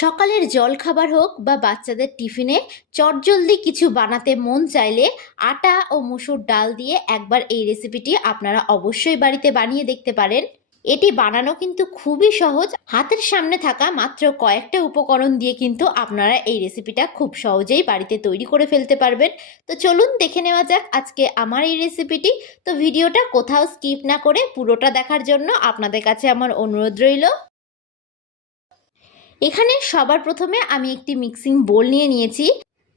সকালের জলখাবার হোক বা বাচ্চাদের টিফিনে চটজলদি কিছু বানাতে মন চাইলে আটা ও মসুর ডাল দিয়ে একবার এই রেসিপিটি আপনারা অবশ্যই বাড়িতে বানিয়ে দেখতে পারেন। এটি বানানো কিন্তু খুবই সহজ, হাতের সামনে থাকা মাত্র কয়েকটা উপকরণ দিয়ে কিন্তু আপনারা এই রেসিপিটা খুব সহজেই বাড়িতে তৈরি করে ফেলতে পারবেন। তো চলুন দেখে নেওয়া যাক আজকে আমার এই রেসিপিটি। তো ভিডিওটা কোথাও স্কিপ না করে পুরোটা দেখার জন্য আপনাদের কাছে আমার অনুরোধ রইল। এখানে সবার প্রথমে আমি একটি মিক্সিং বোল নিয়ে নিয়েছি।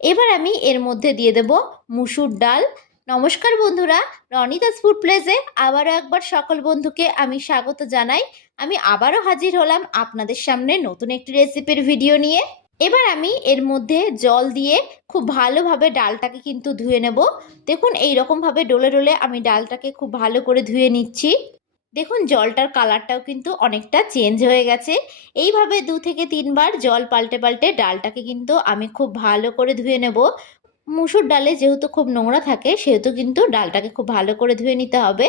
এবার আমি এর মধ্যে দিয়ে দেব মুসুর ডাল। নমস্কার বন্ধুরা, রনিতাস ফুড প্লেসে আবারও একবার সকল বন্ধুকে আমি স্বাগত জানাই। আমি আবারও হাজির হলাম আপনাদের সামনে নতুন একটি রেসিপির ভিডিও নিয়ে। এবার আমি এর মধ্যে জল দিয়ে খুব ভালোভাবে ডালটাকে কিন্তু ধুয়ে নেব। দেখুন এই রকমভাবে ডলে ডলে আমি ডালটাকে খুব ভালো করে ধুয়ে নিচ্ছি। দেখুন জলটার কালারটাও কিন্তু অনেকটা চেঞ্জ হয়ে গেছে। এইভাবে 2 থেকে 3 বার জল পাল্টে পাল্টে ডালটাকে কিন্তু আমি খুব ভালো করে ধুয়ে নেব। মুসুর ডালে যেহেতু খুব নোংরা থাকে সেহেতু কিন্তু ডালটাকে খুব ভালো করে ধুয়ে নিতে হবে।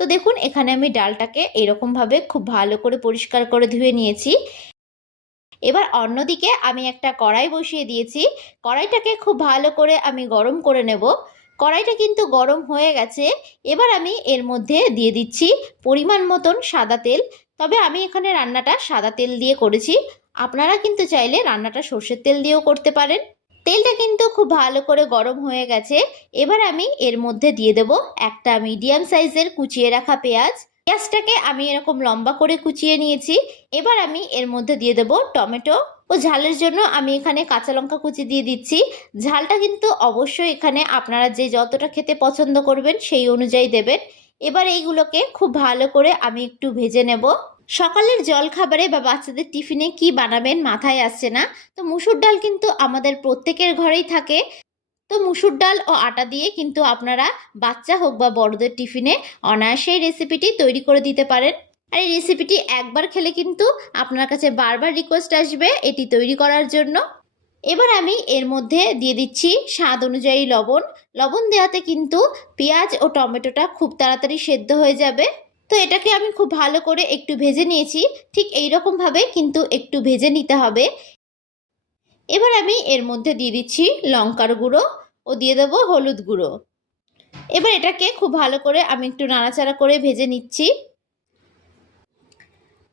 তো দেখুন এখানে আমি ডালটাকে এরকমভাবে খুব ভালো করে পরিষ্কার করে ধুয়ে নিয়েছি। এবার অন্যদিকে আমি একটা কড়াই বসিয়ে দিয়েছি। কড়াইটাকে খুব ভালো করে আমি গরম করে নেব। কড়াইটা কিন্তু গরম হয়ে গেছে। এবার আমি এর মধ্যে দিয়ে দিচ্ছি পরিমাণ মতন সাদা তেল। তবে আমি এখানে রান্নাটা সাদা তেল দিয়ে করেছি, আপনারা কিন্তু চাইলে রান্নাটা সর্ষের তেল দিয়েও করতে পারেন। তেলটা কিন্তু খুব ভালো করে গরম হয়ে গেছে। এবার আমি এর মধ্যে দিয়ে দেব একটা মিডিয়াম সাইজের কুচিয়ে রাখা পেঁয়াজ। পেঁয়াজটাকে আমি এরকম লম্বা করে কুচিয়ে নিয়েছি। এবার আমি এর মধ্যে দিয়ে দেব টমেটো ও ঝালের জন্য আমি এখানে কাঁচা লঙ্কা কুচি দিয়ে দিচ্ছি। ঝালটা কিন্তু অবশ্যই এখানে আপনারা যে যতটা খেতে পছন্দ করবেন সেই অনুযায়ী দেবেন। এবার এইগুলোকে খুব ভালো করে আমি একটু ভেজে নেব। সকালের জলখাবারে বা বাচ্চাদের টিফিনে কি বানাবেন মাথায় আসছে না, তো মুসুর ডাল কিন্তু আমাদের প্রত্যেকের ঘরেই থাকে। তো মুসুর ডাল ও আটা দিয়ে কিন্তু আপনারা বাচ্চা হোক বা বড়দের টিফিনে অনায়াসেই রেসিপিটি তৈরি করে দিতে পারেন। আর এই রেসিপিটি একবার খেলে কিন্তু আপনার কাছে বারবার রিকোয়েস্ট আসবে এটি তৈরি করার জন্য। এবার আমি এর মধ্যে দিয়ে দিচ্ছি স্বাদ অনুযায়ী লবণ। লবণ দেওয়াতে কিন্তু পেঁয়াজ ও টমেটোটা খুব তাড়াতাড়ি সেদ্ধ হয়ে যাবে। তো এটাকে আমি খুব ভালো করে একটু ভেজে নিয়েছি। ঠিক এই রকমভাবে কিন্তু একটু ভেজে নিতে হবে। এবার আমি এর মধ্যে দিয়ে দিচ্ছি লঙ্কার গুঁড়ো ও দিয়ে দেবো হলুদ গুঁড়ো। এবার এটাকে খুব ভালো করে আমি একটু নাড়াচাড়া করে ভেজে নিচ্ছি।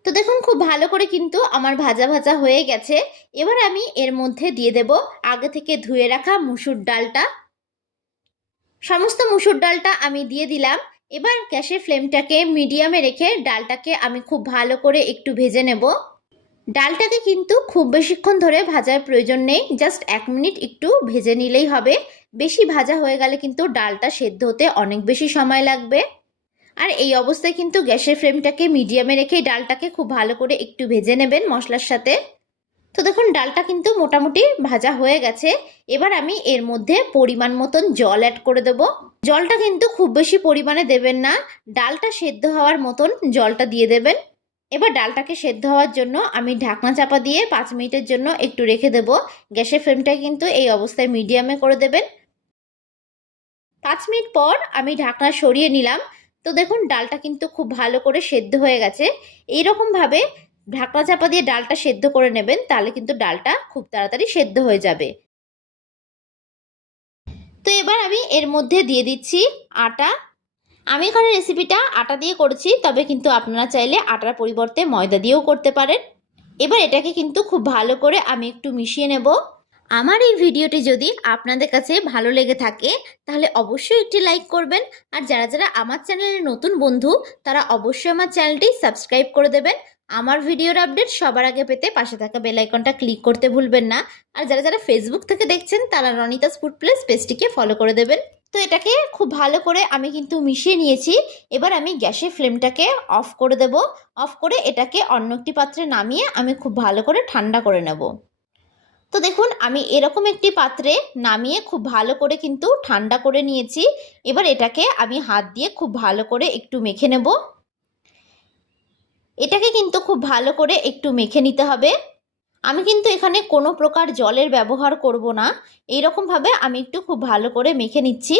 তো দেখুন খুব ভালো করে কিন্তু আমার ভাজা ভাজা হয়ে গেছে। এবার আমি এর মধ্যে দিয়ে দেব আগে থেকে ধুয়ে রাখা মুসুর ডালটা। সমস্ত মুসুর ডালটা আমি দিয়ে দিলাম। এবার গ্যাসের ফ্লেমটাকে মিডিয়ামে রেখে ডালটাকে আমি খুব ভালো করে একটু ভেজে নেব। ডালটাকে কিন্তু খুব বেশিক্ষণ ধরে ভাজার প্রয়োজন নেই, জাস্ট 1 মিনিট একটু ভেজে নিলেই হবে। বেশি ভাজা হয়ে গেলে কিন্তু ডালটা সেদ্ধ হতে অনেক বেশি সময় লাগবে। আর এই অবস্থায় কিন্তু গ্যাসের ফ্লেমটাকে মিডিয়ামে রেখে ডালটাকে খুব ভালো করে একটু ভেজে নেবেন মশলার সাথে। তো দেখুন ডালটা কিন্তু মোটামুটি ভাজা হয়ে গেছে। এবার আমি এর মধ্যে পরিমাণ মতন জল অ্যাড করে দেব। জলটা কিন্তু খুব বেশি পরিমাণে দেবেন না, ডালটা সেদ্ধ হওয়ার মতন জলটা দিয়ে দেবেন। এবার ডালটাকে সেদ্ধ হওয়ার জন্য আমি ঢাকনা চাপা দিয়ে 5 মিনিটের জন্য একটু রেখে দেব। গ্যাসের ফ্লেমটা কিন্তু এই অবস্থায় মিডিয়ামে করে দেবেন। 5 মিনিট পর আমি ঢাকনা সরিয়ে নিলাম। তো দেখুন ডালটা কিন্তু খুব ভালো করে সেদ্ধ হয়ে গেছে। এইরকমভাবে ঢাকনা চাপা দিয়ে ডালটা সেদ্ধ করে নেবেন, তাহলে কিন্তু ডালটা খুব তাড়াতাড়ি সেদ্ধ হয়ে যাবে। তো এবার আমি এর মধ্যে দিয়ে দিচ্ছি আটা। আমি এখানে রেসিপিটা আটা দিয়ে করেছি, তবে কিন্তু আপনারা চাইলে আটার পরিবর্তে ময়দা দিয়েও করতে পারেন। এবার এটাকে কিন্তু খুব ভালো করে আমি একটু মিশিয়ে নেব। আমার এই ভিডিওটি যদি আপনাদের কাছে ভালো লেগে থাকে তাহলে অবশ্যই একটি লাইক করবেন। আর যারা যারা আমার চ্যানেলের নতুন বন্ধু তারা অবশ্যই আমার চ্যানেলটি সাবস্ক্রাইব করে দেবেন। আমার ভিডিওর আপডেট সবার আগে পেতে পাশে থাকা বেল আইকনটা ক্লিক করতে ভুলবেন না। আর যারা যারা ফেসবুক থেকে দেখছেন তারা রনিতাস ফুড প্লেস পেজটিকে ফলো করে দেবেন। তো এটাকে খুব ভালো করে আমি কিন্তু মিশিয়ে নিয়েছি। এবার আমি গ্যাসের ফ্লেমটাকে অফ করে দেব। অফ করে এটাকে অন্য একটি পাত্রে নামিয়ে আমি খুব ভালো করে ঠান্ডা করে নেব। তো দেখুন আমি এরকম একটি পাত্রে নামিয়ে খুব ভালো করে কিন্তু ঠান্ডা করে নিয়েছি। এবার এটাকে আমি হাত দিয়ে খুব ভালো করে একটু মেখে নেব। এটাকে কিন্তু খুব ভালো করে একটু মেখে নিতে হবে। আমি কিন্তু এখানে কোনো প্রকার জলের ব্যবহার করব না। এইরকমভাবে আমি একটু খুব ভালো করে মেখে নিচ্ছি।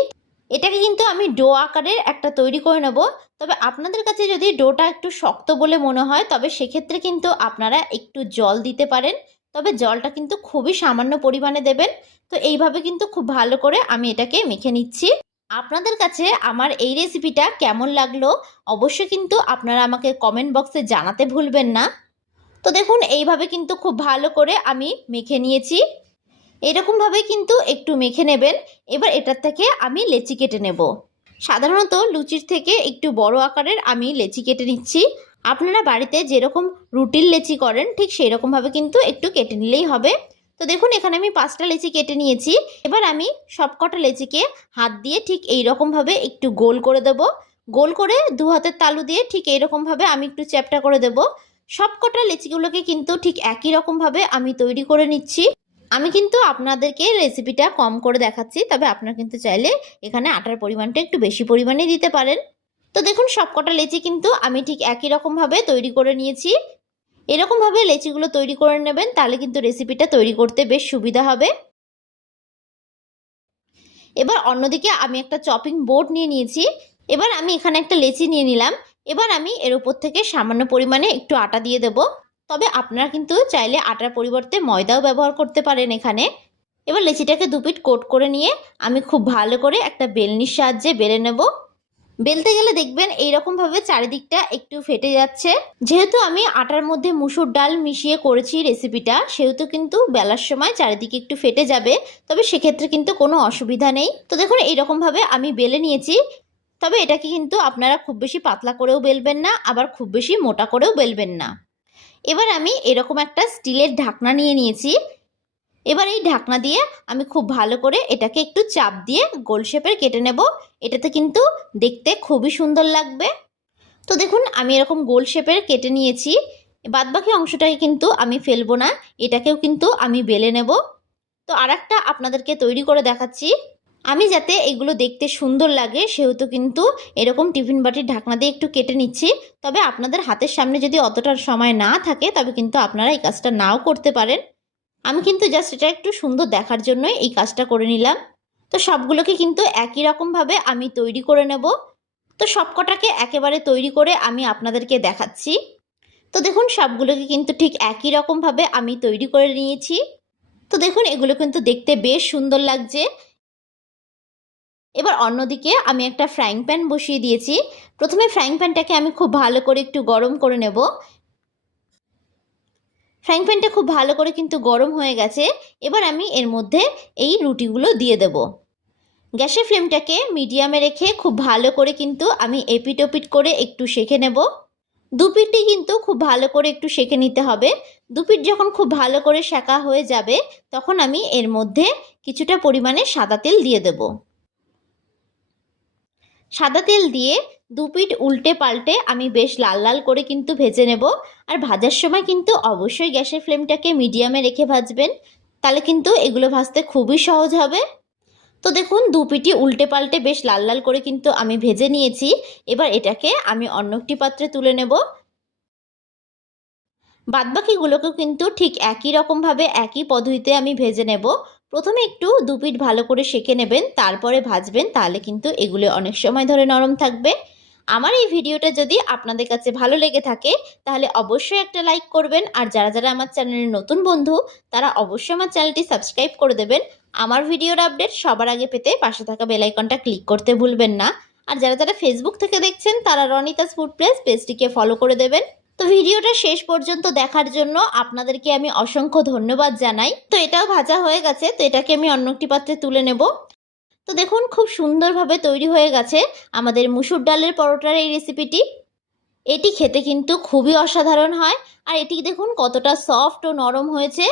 এটাকে কিন্তু আমি ডো আকারের একটা তৈরি করে নেব। তবে আপনাদের কাছে যদি ডোটা একটু শক্ত বলে মনে হয় তবে সেক্ষেত্রে কিন্তু আপনারা একটু জল দিতে পারেন। তবে জলটা কিন্তু খুবই সামান্য পরিমাণে দেবেন। তো এইভাবে কিন্তু খুব ভালো করে আমি এটাকে মেখে নিচ্ছি। আপনাদের কাছে আমার এই রেসিপিটা কেমন লাগলো অবশ্যই কিন্তু আপনারা আমাকে কমেন্ট বক্সে জানাতে ভুলবেন না। তো দেখুন এইভাবে কিন্তু খুব ভালো করে আমি মেখে নিয়েছি। এরকমভাবে কিন্তু একটু মেখে নেবেন। এবার এটার থেকে আমি লেচি কেটে নেব। সাধারণত লুচির থেকে একটু বড় আকারের আমি লেচি কেটে নিচ্ছি। আপনারা বাড়িতে যেরকম রুটির লেচি করেন ঠিক সেই রকমভাবে কিন্তু একটু কেটে নিলেই হবে। তো দেখুন এখানে আমি 5টা লেচি কেটে নিয়েছি। এবার আমি সবকটা লেচিকে হাত দিয়ে ঠিক এই রকমভাবে একটু গোল করে দেব। গোল করে 2 হাতের তালু দিয়ে ঠিক এইরকমভাবে আমি একটু চ্যাপ্টা করে দেব। সবকটা লেচিগুলোকে কিন্তু ঠিক একই রকমভাবে আমি তৈরি করে নিচ্ছি। আমি কিন্তু আপনাদেরকে রেসিপিটা কম করে দেখাচ্ছি, তবে আপনারা কিন্তু চাইলে এখানে আটার পরিমাণটা একটু বেশি পরিমাণে দিতে পারেন। তো দেখুন সবকটা লেচি কিন্তু আমি ঠিক একই রকমভাবে তৈরি করে নিয়েছি। এরকমভাবে লেচিগুলো তৈরি করে নেবেন, তাহলে কিন্তু রেসিপিটা তৈরি করতে বেশ সুবিধা হবে। এবার অন্যদিকে আমি একটা চপিং বোর্ড নিয়ে নিয়েছি। এবার আমি এখানে একটা লেচি নিয়ে নিলাম। এবার আমি এর উপর থেকে সামান্য পরিমাণে একটু আটা দিয়ে দেব। তবে আপনারা কিন্তু চাইলে আটার পরিবর্তে ময়দাও ব্যবহার করতে পারেন এখানে। এবার লেচিটাকে 2 পিঠ কোট করে নিয়ে আমি খুব ভালো করে একটা বেলনির সাহায্যে বেলে নেব। বেলতে গেলে দেখবেন এইরকমভাবে চারিদিকটা একটু ফেটে যাচ্ছে। যেহেতু আমি আটার মধ্যে মুসুর ডাল মিশিয়ে করেছি রেসিপিটা, সেহেতু কিন্তু বেলার সময় চারিদিকে একটু ফেটে যাবে। তবে সেক্ষেত্রে কিন্তু কোনো অসুবিধা নেই। তো দেখুন এইরকমভাবে আমি বেলে নিয়েছি। তবে এটাকে কিন্তু আপনারা খুব বেশি পাতলা করেও বেলবেন না, আবার খুব বেশি মোটা করেও বেলবেন না। এবার আমি এরকম একটা স্টিলের ঢাকনা নিয়ে নিয়েছি। এবার এই ঢাকনা দিয়ে আমি খুব ভালো করে এটাকে একটু চাপ দিয়ে গোল শেপের কেটে নেব। এটাতে কিন্তু দেখতে খুবই সুন্দর লাগবে। তো দেখুন আমি এরকম গোল শেপের কেটে নিয়েছি। বাদবাকি অংশটাকে কিন্তু আমি ফেলবো না, এটাকেও কিন্তু আমি বেলে নেব। তো আরেকটা আপনাদেরকে তৈরি করে দেখাচ্ছি। আমি যাতে এগুলো দেখতে সুন্দর লাগে সেহেতু কিন্তু এরকম টিফিন বাটির ঢাকনা দিয়ে একটু কেটে নিচ্ছি। তবে আপনাদের হাতের সামনে যদি অতটা সময় না থাকে তবে কিন্তু আপনারা এই কাজটা নাও করতে পারেন। আমি কিন্তু জাস্ট এটা একটু সুন্দর দেখার জন্যই এই কাজটা করে নিলাম। তো সবগুলোকে কিন্তু একই রকমভাবে আমি তৈরি করে নেব। তো সবকটাকে একেবারে তৈরি করে আমি আপনাদেরকে দেখাচ্ছি। তো দেখুন সবগুলোকে কিন্তু ঠিক একই রকমভাবে আমি তৈরি করে নিয়েছি। তো দেখুন এগুলো কিন্তু দেখতে বেশ সুন্দর লাগছে। এবার অন্যদিকে আমি একটা ফ্রাইং প্যান বসিয়ে দিয়েছি। প্রথমে ফ্রাইং প্যানটাকে আমি খুব ভালো করে একটু গরম করে নেব। ফ্রাইং প্যানটা খুব ভালো করে কিন্তু গরম হয়ে গেছে। এবার আমি এর মধ্যে এই রুটিগুলো দিয়ে দেব। গ্যাসের ফ্লেমটাকে মিডিয়ামে রেখে খুব ভালো করে কিন্তু আমি এপিট ওপিট করে একটু সেঁকে নেব। 2 পিঠই কিন্তু খুব ভালো করে একটু সেঁকে নিতে হবে। 2 পিঠ যখন খুব ভালো করে সেঁকা হয়ে যাবে তখন আমি এর মধ্যে কিছুটা পরিমাণে সাদা তেল দিয়ে দেব। সাদা তেল দিয়ে 2 পিঠ উল্টে পাল্টে আমি বেশ লাল লাল করে কিন্তু ভেজে নেব। আর ভাজার সময় কিন্তু অবশ্যই গ্যাসের ফ্লেমটাকে মিডিয়ামে রেখে ভাজবেন, তাহলে কিন্তু এগুলো ভাজতে খুবই সহজ হবে। তো দেখুন 2 পিঠই উল্টে পাল্টে বেশ লাল লাল করে কিন্তু আমি ভেজে নিয়েছি। এবার এটাকে আমি অন্য একটি পাত্রে তুলে নেব। বাদবাকিগুলোকেও কিন্তু ঠিক একই রকমভাবে একই পদ্ধতিতে আমি ভেজে নেব। প্রথমে একটু 2 পিঠ ভালো করে সেঁকে নেবেন, তারপরে ভাজবেন, তাহলে কিন্তু এগুলো অনেক সময় ধরে নরম থাকবে। আমার এই ভিডিওটা যদি আপনাদের কাছে ভালো লেগে থাকে তাহলে অবশ্যই একটা লাইক করবেন। আর যারা যারা আমার চ্যানেলের নতুন বন্ধু তারা অবশ্যই আমার চ্যানেলটি সাবস্ক্রাইব করে দেবেন। আমার ভিডিওর আপডেট সবার আগে পেতে পাশে থাকা বেল আইকনটা ক্লিক করতে ভুলবেন না। আর যারা যারা ফেসবুক থেকে দেখছেন তারা রনিতাস ফুড প্লেস পেজটিকে ফলো করে দেবেন। তো ভিডিওটা শেষ পর্যন্ত দেখার জন্য আপনাদেরকে আমি অসংখ্য ধন্যবাদ জানাই। তো এটাও ভাজা হয়ে গেছে, তো এটাকে আমি অন্য একটি পাত্রে তুলে নেব। তো দেখুন খুব সুন্দরভাবে তৈরি হয়ে গেছে আমাদের মুসুর ডালের পরোটার এই রেসিপিটি। এটি খেতে কিন্তু খুবই অসাধারণ হয়। আর এটি দেখুন কতটা সফট ও নরম হয়েছে।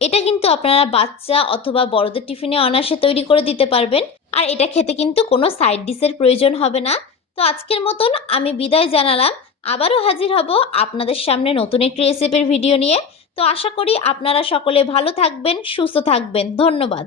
এটা কিন্তু আপনারা বাচ্চা অথবা বড়দের টিফিনে অনায়াসে তৈরি করে দিতে পারবেন। আর এটা খেতে কিন্তু কোনো সাইড ডিশের প্রয়োজন হবে না। তো আজকের মতন আমি বিদায় জানালাম। আবারও হাজির হব আপনাদের সামনে নতুন একটি রেসিপির ভিডিও নিয়ে। তো আশা করি আপনারা সকলে ভালো থাকবেন, সুস্থ থাকবেন। ধন্যবাদ।